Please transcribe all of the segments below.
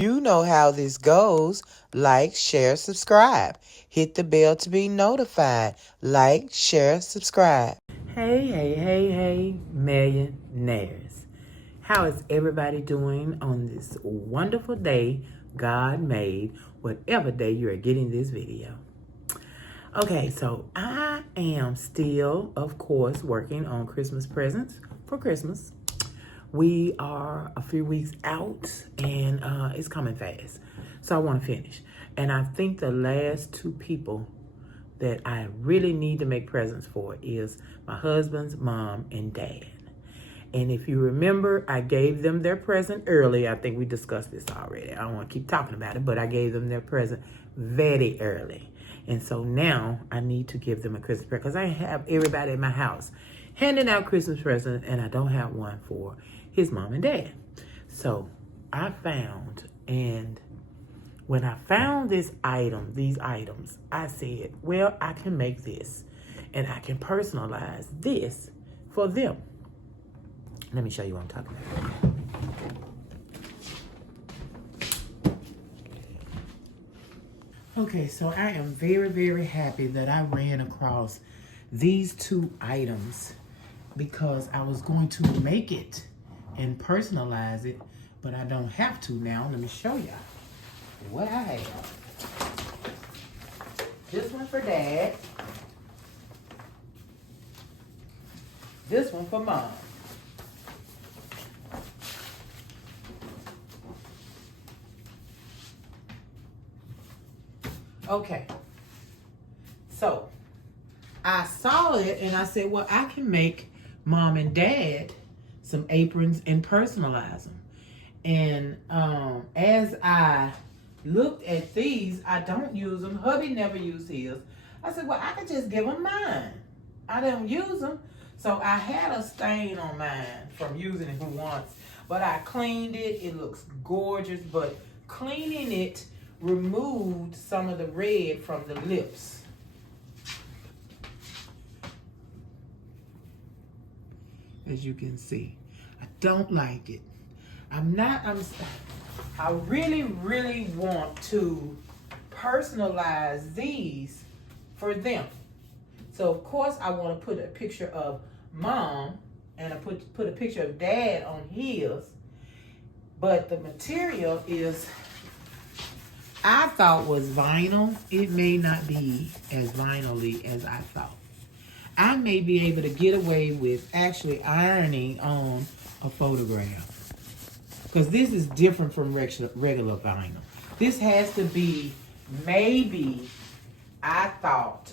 You know how this goes. Like, share, subscribe. Hit the bell to be notified. Like, share, subscribe. Hey, millionaires. How is everybody doing on this wonderful day God made, whatever day you are getting this video? Okay, so I am still, of course, working on Christmas presents for Christmas. We are a few weeks out and it's coming fast. So I want to finish. And I think the last two people that I really need to make presents for is my husband's mom and dad. And if you remember, I gave them their present early. I think we discussed this already. I don't want to keep talking about it, but I gave them their present very early. And so now I need to give them a Christmas present because I have everybody in my house handing out Christmas presents and I don't have one for his mom and dad. So I found, and when I found these items, I said, well, I can make this and I can personalize this for them. Let me show you what I'm talking about. Okay, so I am very happy that I ran across these two items because I was going to make it and personalize it, but I don't have to now. Let me show y'all what I have. This one for dad. This one for mom. Okay, so I saw it and I said, well, I can make mom and dad some aprons and personalize them. And as I looked at these, I don't use them. Hubby never used his. I said, well, I could just give them mine. I don't use them. So I had a stain on mine from using it once, but I cleaned it. It looks gorgeous, but cleaning it removed some of the red from the lips. As you can see, I don't like it. I really want to personalize these for them. So of course I want to put a picture of mom and I put a picture of dad on his, but the material is, I thought was vinyl. It may not be as vinyl-y as I thought. I may be able to get away with actually ironing on a photograph, because this is different from regular vinyl. This has to be maybe, I thought,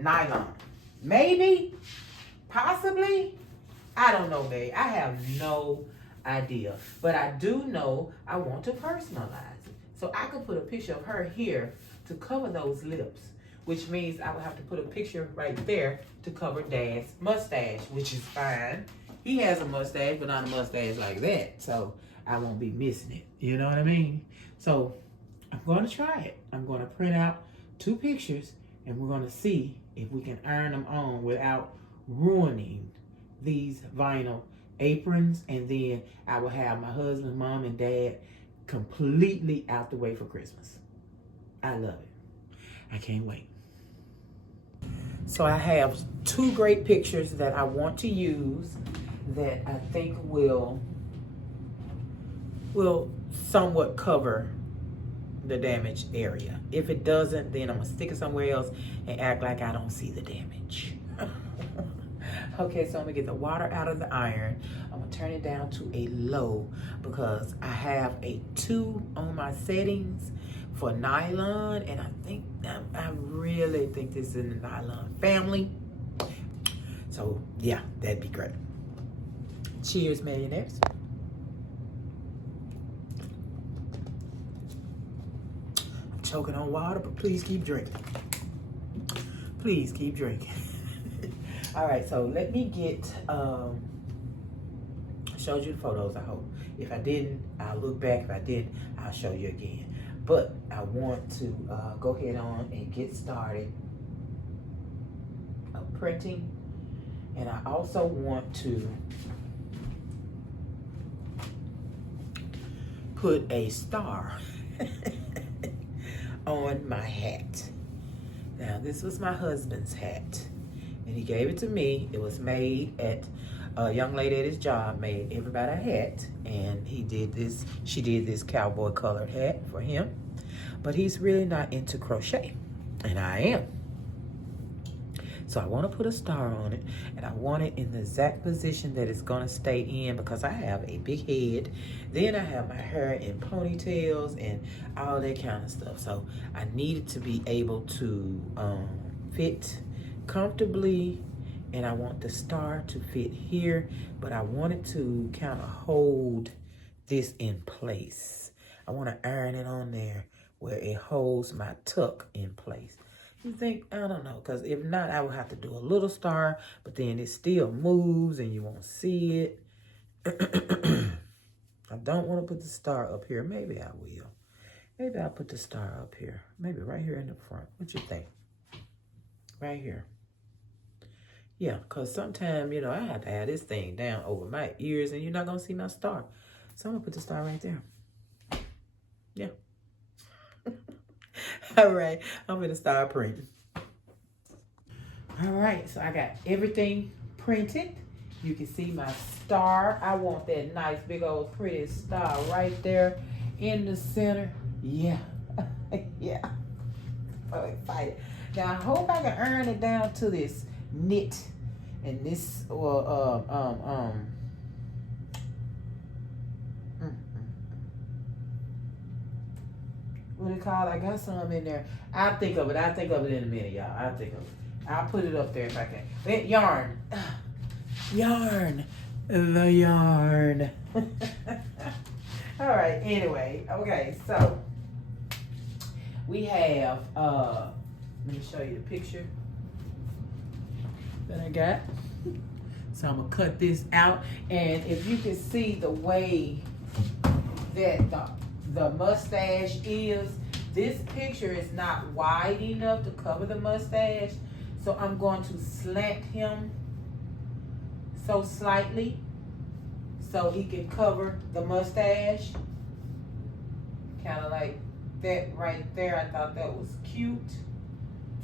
nylon. Maybe, possibly, I don't know, babe. I have no idea. But I do know I want to personalize it. So I could put a picture of her here to cover those lips, which means I would have to put a picture right there to cover Dad's mustache, which is fine. He has a mustache, but not a mustache like that. So I won't be missing it. You know what I mean? So I'm going to try it. I'm going to print out two pictures and we're going to see if we can iron them on without ruining these vinyl aprons. And then I will have my husband, mom, and dad completely out the way for Christmas. I love it. I can't wait. So I have two great pictures that I want to use that I think will somewhat cover the damaged area. If it doesn't, then I'm gonna stick it somewhere else and act like I don't see the damage. Okay, so I'm gonna get the water out of the iron. I'm gonna turn it down to a low because I have a 2 on my settings for nylon, and I really think this is in the nylon family. So yeah, that'd be great. Cheers, millionaires. I'm choking on water, but please keep drinking. Please keep drinking. All right, so let me get, I showed you the photos, I hope. If I didn't, I'll look back. If I did, I'll show you again. But I want to go ahead on and get started printing. And I also want to put a star on my hat. Now, this was my husband's hat, and he gave it to me. It was made at a young lady at his job made everybody a hat, and she did this cowboy colored hat for him. But he's really not into crochet, and I am. So I want to put a star on it, and I want it in the exact position that it's going to stay in, because I have a big head. Then I have my hair in ponytails and all that kind of stuff. So I need it to be able to fit comfortably, and I want the star to fit here, but I want it to kind of hold this in place. I want to iron it on there where it holds my tuck in place. You think, I don't know, because if not, I would have to do a little star, but then it still moves and you won't see it. I don't want to put the star up here. Maybe I will. Maybe I'll put the star up here. Maybe right here in the front. What you think? Right here. Yeah, because sometimes, you know, I have to have this thing down over my ears and you're not going to see my star. So I'm going to put the star right there. Yeah. All right, I'm going to start printing. All right, so I got everything printed. You can see my star. I want that nice big old pretty star right there in the center. Yeah, yeah. So excited. Now I hope I can iron it down to this knit and this what do you call it? I got some in there. I'll think of it in a minute, y'all. I'll think of it. I'll put it up there if I can. Wait, yarn. Yarn. The yarn. All right, anyway. Okay, so we have, let me show you the picture that I got. So I'm going to cut this out. And if you can see the way that the mustache is, this picture is not wide enough to cover the mustache. So I'm going to slant him so slightly so he can cover the mustache. Kind of like that right there. I thought that was cute.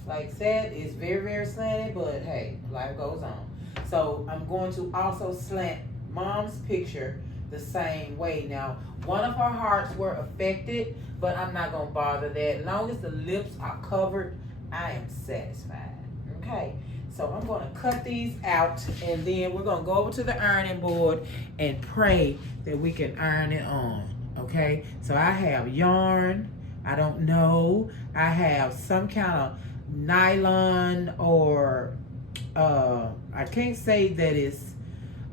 Like that, it's very, very slanted, but hey, life goes on. So I'm going to also slant Mom's picture the same way. Now, one of her hearts were affected, but I'm not going to bother that. As long as the lips are covered, I am satisfied. Okay, so I'm going to cut these out, and then we're going to go over to the ironing board and pray that we can iron it on. Okay, so I have yarn. I don't know. I have some kind of nylon or I can't say that it's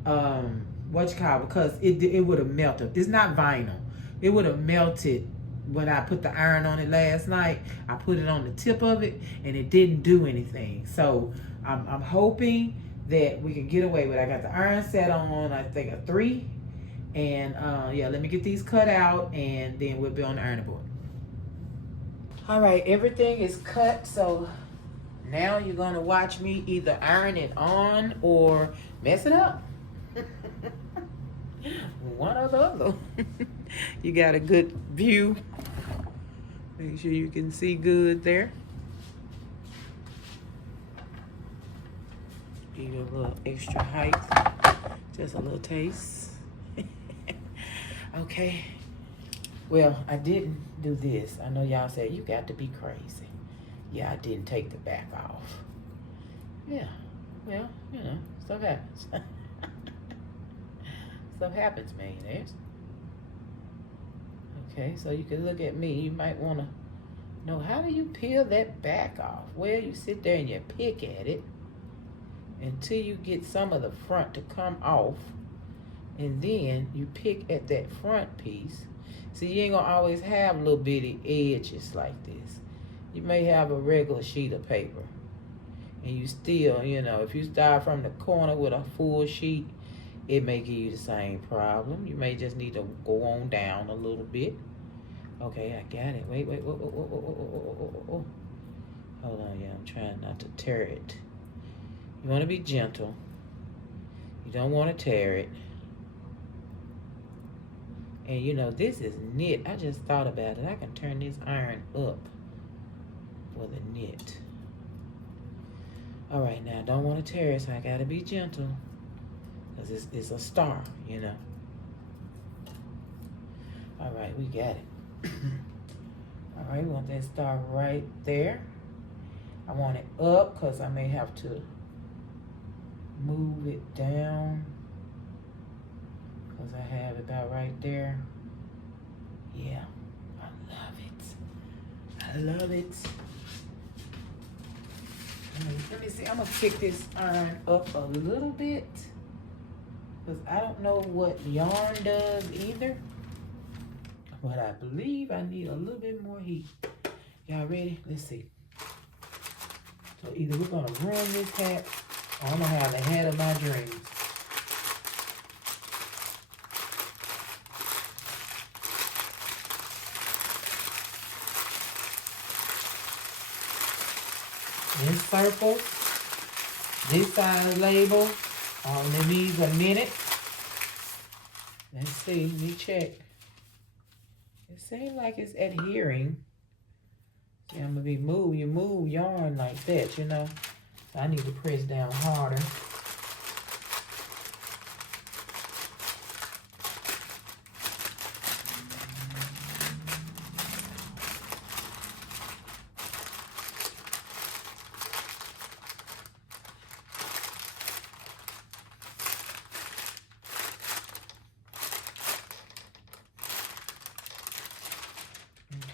because it would have melted. It's not vinyl. It would have melted when I put the iron on it last night. I put it on the tip of it and it didn't do anything. So I'm hoping that we can get away with it. I got the iron set on, I think a 3. And yeah, let me get these cut out and then we'll be on the ironing board. All right, everything is cut, so now you're gonna watch me either iron it on or mess it up. One or the other. You got a good view. Make sure you can see good there. Give you a little extra height, just a little taste. Okay. Well, I didn't do this. I know y'all said, you got to be crazy. Yeah, I didn't take the back off. Yeah, well, you know, stuff happens. Stuff happens, millionaires. Okay, so you can look at me. You might want to know, how do you peel that back off? Well, you sit there and you pick at it until you get some of the front to come off. And then you pick at that front piece. See, you ain't gonna always have little bitty edges like this. You may have a regular sheet of paper. And you still, you know, if you start from the corner with a full sheet, it may give you the same problem. You may just need to go on down a little bit. Okay, I got it. Wait. Hold on, yeah, I'm trying not to tear it. You want to be gentle. You don't want to tear it. And you know, this is knit. I just thought about it. I can turn this iron up for the knit. All right, now I don't want to tear it, so I gotta be gentle, because it's a star, you know. All right, we got it. All right, we want that star right there. I want it up because I may have to move it down, because I have it about right there. Yeah, I love it. I love it. Let me see, I'm gonna pick this iron up a little bit, because I don't know what yarn does either, but I believe I need a little bit more heat. Y'all ready? Let's see. So either we're gonna run this hat, or I'm gonna have the hat of my dreams. In circles, this size label, it needs a minute. Let's see, let me check. It seems like it's adhering. See, I'm gonna be you move yarn like that, you know. So I need to press down harder.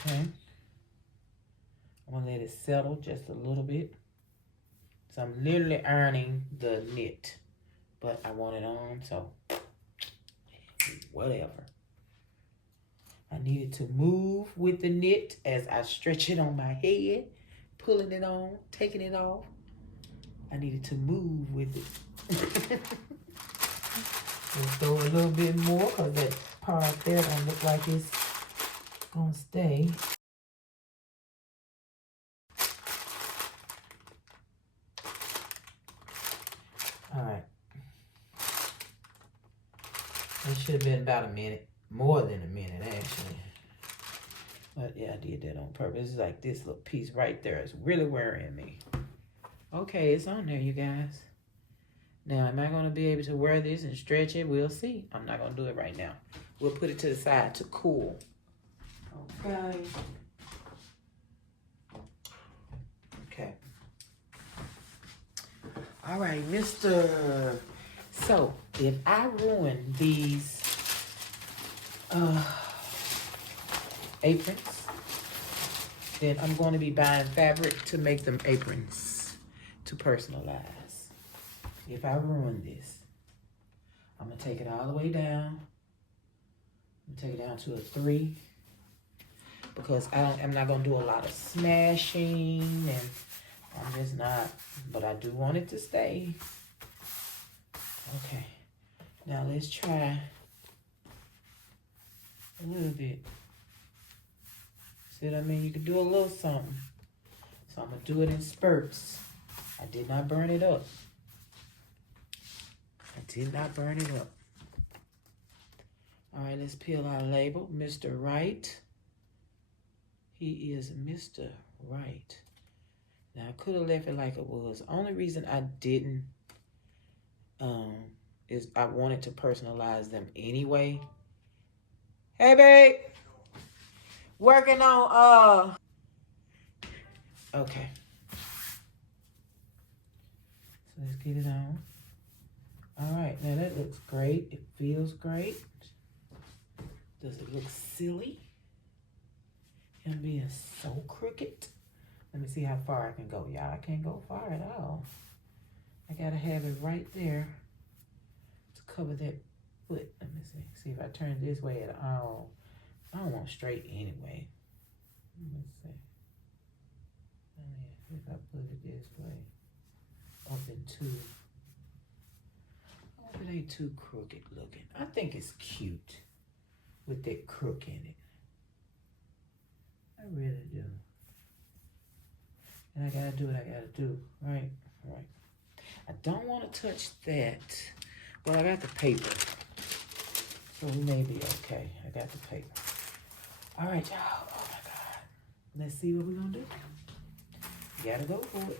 Okay. I'm gonna let it settle just a little bit. So I'm literally ironing the knit, but I want it on, so whatever. I needed to move with the knit as I stretch it on my head, pulling it on, taking it off. I needed to move with it. Let's throw a little bit more, because that part there don't look like it's gonna stay. All right. It should have been about a minute, more than a minute actually. But yeah, I did that on purpose. It's like this little piece right there is really wearing me. Okay, it's on there, you guys. Now, am I going to be able to wear this and stretch it? We'll see. I'm not going to do it right now. We'll put it to the side to cool. Okay. Okay. All right, Mr. So, if I ruin these aprons, then I'm going to be buying fabric to make them aprons to personalize. If I ruin this, I'm going to take it all the way down. I'm going to take it down to a 3, because I'm not going to do a lot of smashing, and I'm just not, but I do want it to stay. Okay, now let's try a little bit. See what I mean? You can do a little something. So I'm going to do it in spurts. I did not burn it up. I did not burn it up. All right, let's peel our label. Mr. Right. He is Mr. Right. Now, I could have left it like it was. The only reason I didn't is I wanted to personalize them anyway. Hey, babe. Working on, okay. So let's get it on. All right, now that looks great. It feels great. Does it look silly? Him being so crooked. Let me see how far I can go, y'all. I can't go far at all. I gotta have it right there to cover that foot. Let me see if I turn it this way at all. I don't want straight anyway. Let me see. If I put it this way, up into, I hope it ain't too crooked looking. I think it's cute with that crook in it. I really do. And I gotta do what I gotta do, right? Right. I don't want to touch that, but I got the paper. So we may be okay. I got the paper. All right, y'all. Oh my God. Let's see what we're gonna do. You gotta go for it.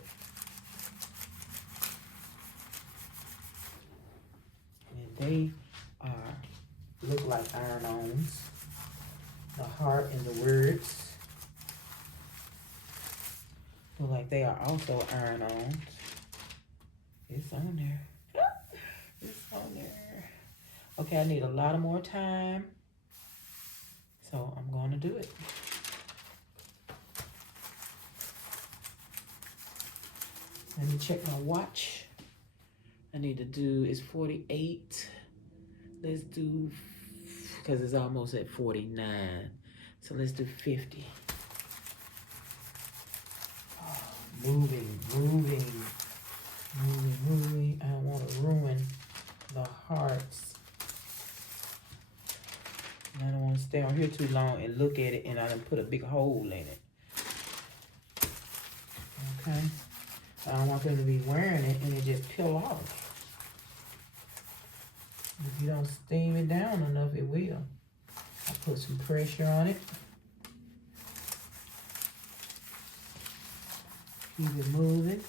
And they look like iron-ons. The heart and the words look like they are also iron-ons. It's on there. It's on there. Okay, I need a lot of more time. So I'm going to do it. Let me check my watch. I need to do, it's 48. Let's do, because it's almost at 49. So let's do 50. Oh, moving. I don't want to ruin the hearts. And I don't want to stay on here too long and look at it and I done put a big hole in it. Okay. I don't want them to be wearing it and it just peel off. If you don't steam it down enough, it will. I put some pressure on it. Keep it moving.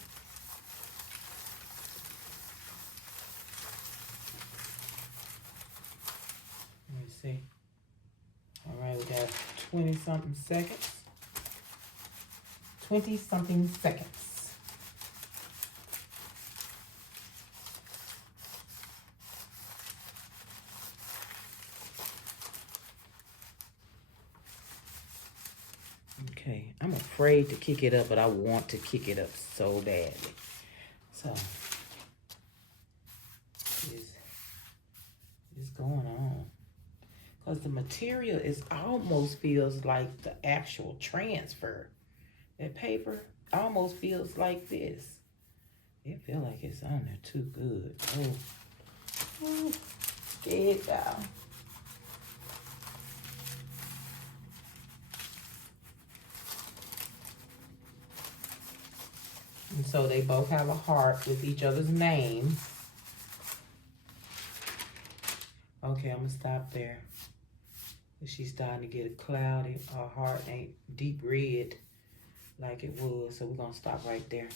Let me see. All right, we got 20-something seconds. 20-something seconds. Okay, I'm afraid to kick it up, but I want to kick it up so badly. So, it's going on. Because the material is almost feels like the actual transfer. That paper almost feels like this. It feels like it's on there too good. Oh, scared down. And so they both have a heart with each other's name. Okay, I'm gonna stop there. She's starting to get it cloudy. Her heart ain't deep red like it was, so we're gonna stop right there.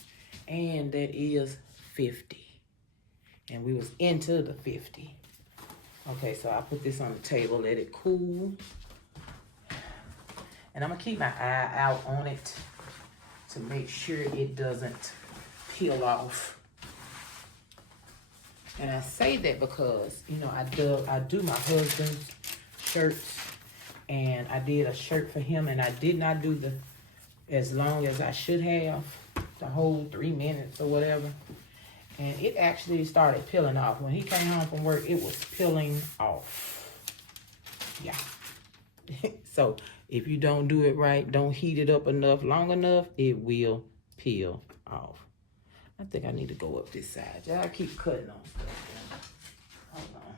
And that is 50. And we was into the 50. Okay, so I put this on the table, let it cool. And I'm gonna keep my eye out on it to make sure it doesn't peel off. And I say that because, you know, I do my husband's shirts, and I did a shirt for him, and I did not do the as long as I should have, the whole 3 minutes or whatever. And it actually started peeling off. When he came home from work, it was peeling off. Yeah. So if you don't do it right, don't heat it up long enough, it will peel off. I think I need to go up this side. I keep cutting on stuff. Hold on.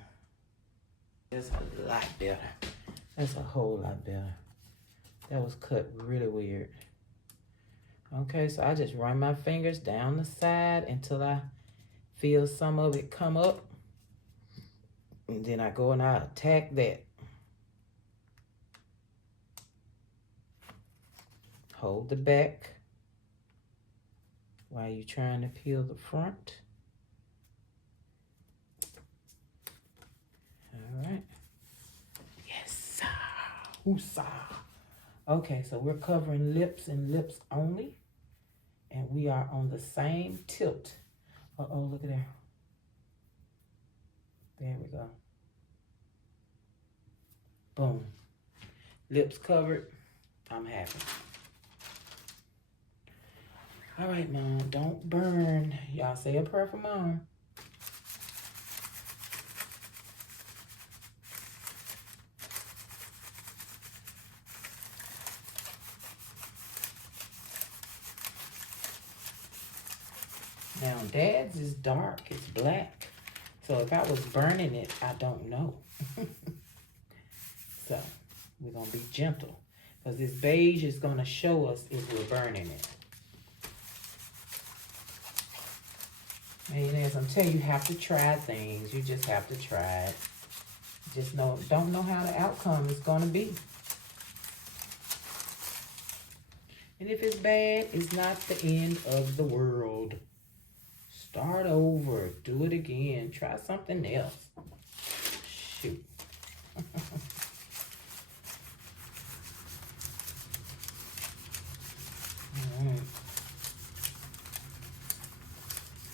That's a lot better. That's a whole lot better. That was cut really weird. Okay, so I just run my fingers down the side until I feel some of it come up. And then I go and I attack that. Hold the back while you're trying to peel the front. All right. Yes. Woosah. Okay, so we're covering lips and lips only. And we are on the same tilt. Uh-oh, look at there. There we go. Boom. Lips covered. I'm happy. All right, Mom, don't burn. Y'all say a prayer for Mom. Now, Dad's is dark, it's black. So if I was burning it, I don't know. So we're gonna be gentle, because this beige is gonna show us if we're burning it. And as I'm telling you, you have to try things. You just have to try it. Just don't know how the outcome is gonna be. And if it's bad, it's not the end of the world. Start over, do it again, try something else. Shoot. Alright.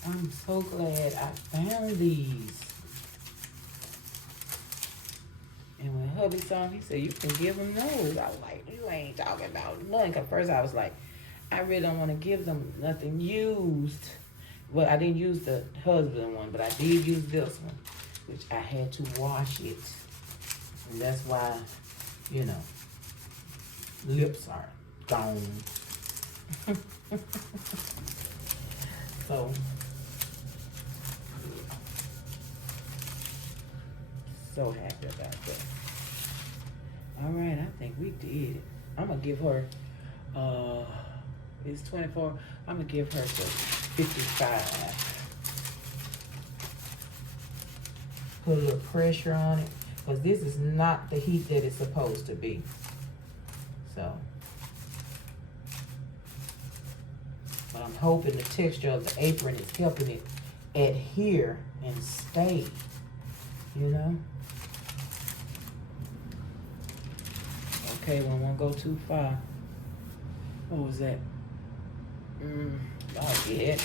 I'm so glad I found these. And when hubby saw them, he said, you can give them those. I was like, you ain't talking about nothing. Because first I was like, I really don't want to give them nothing used. Well, I didn't use the husband one, but I did use this one, which I had to wash it. And that's why, you know, lips are gone. So happy about that. All right, I think we did. I'm gonna give her, it's 24. I'm gonna give her the 55. Put a little pressure on it, because this is not the heat that it's supposed to be. So, but I'm hoping the texture of the apron is helping it adhere and stay, you know? Okay, we won't go too far. What was that? Oh, yeah.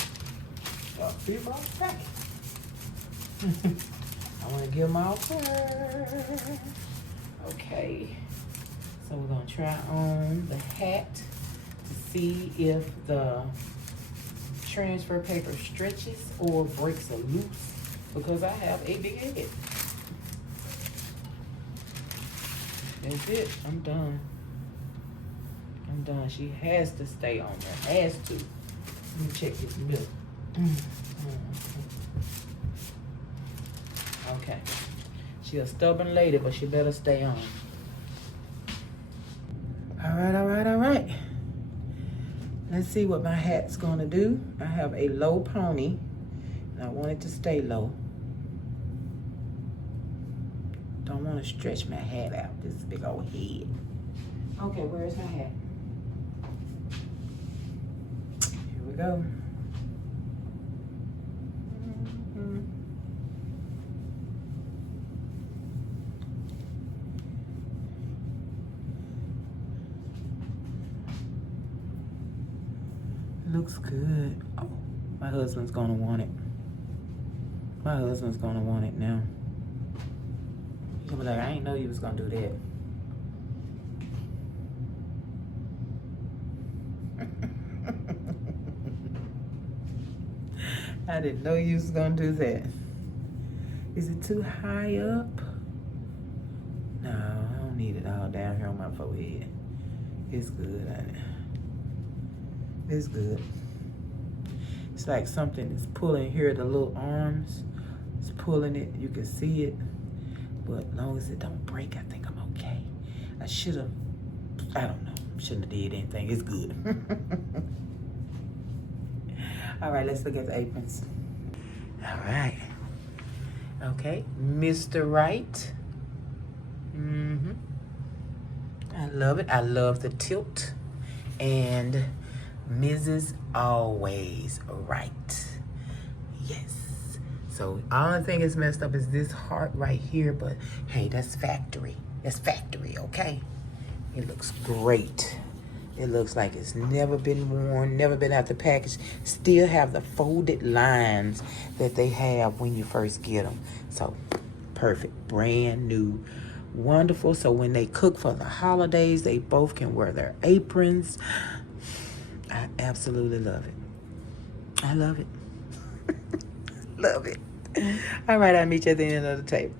A few more seconds. I want to give them all turn. Okay. So we're going to try on the hat to see if the transfer paper stretches or breaks loose, because I have a big head. That's it. I'm done. I'm done. She has to stay on there. Has to. Let me check this milk. Okay. She a stubborn lady, but she better stay on. All right, all right, all right. Let's see what my hat's gonna do. I have a low pony, and I want it to stay low. Don't want to stretch my hat out, this big old head. Okay, where's my hat? Here we go. Looks good. Oh, my husband's gonna want it. My husband's gonna want it now. He'll be like, I ain't know you was gonna do that. I didn't know you was gonna do that. Is it too high up? No, I don't need it all down here on my forehead. It's good, honey. It's good. It's like something is pulling here, the little arms. It's pulling it, you can see it. But as long as it don't break, I think I'm okay. I should've, I don't know, shouldn't have did anything. It's good. All right, let's look at the aprons. All right. Okay, Mr. Right. I love it. I love the tilt. And Mrs. Always Right. Yes. So only thing is messed up is this heart right here, but hey, that's factory. That's factory, okay? It looks great. It looks like it's never been worn, never been out the package. Still have the folded lines that they have when you first get them. So perfect, brand new, wonderful. So when they cook for the holidays, they both can wear their aprons. I absolutely love it. I love it. Love it. All right, I'll meet you at the end of the table.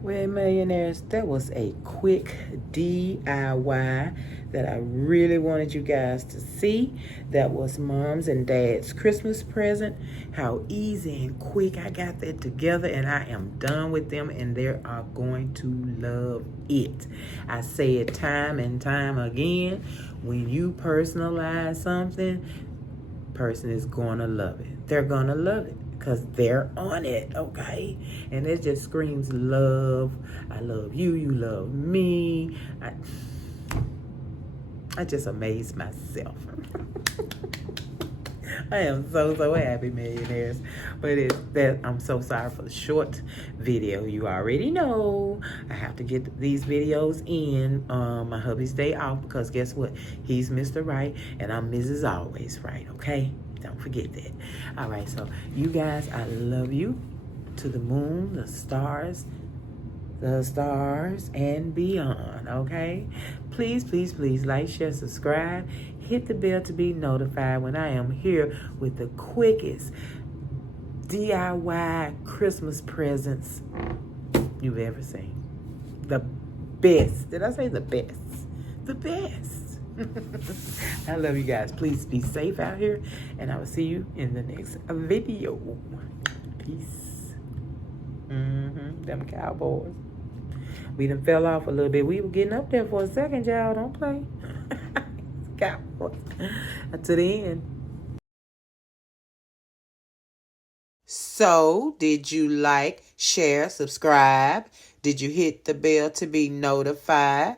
Well, millionaires, that was a quick DIY that I really wanted you guys to see. That was Mom's and Dad's Christmas present. How easy and quick I got that together, and I am done with them, and they are going to love it. I say it time and time again. when you personalize something, person is gonna love it. They're gonna love it because they're on it, okay? And it just screams love. I love you, you love me. I just amaze myself. I am so happy, millionaires. But it's that I'm so sorry for the short video. You already know I have to get these videos in my hubby's day off because guess what? He's Mr. Right and I'm Mrs. Always Right, okay? Don't forget that. All right, so you guys, I love you to the moon, the stars and beyond, okay? Please, please, please like, share, subscribe. Hit the bell to be notified when I am here with the quickest DIY Christmas presents you've ever seen. The best. Did I say the best? The best. I love you guys. Please be safe out here, and I will see you in the next video. Peace. Them cowboys. We done fell off a little bit. We were getting up there for a second, y'all. Don't play. Cowboys. To the end. So, did you like, share, subscribe? Did you hit the bell to be notified?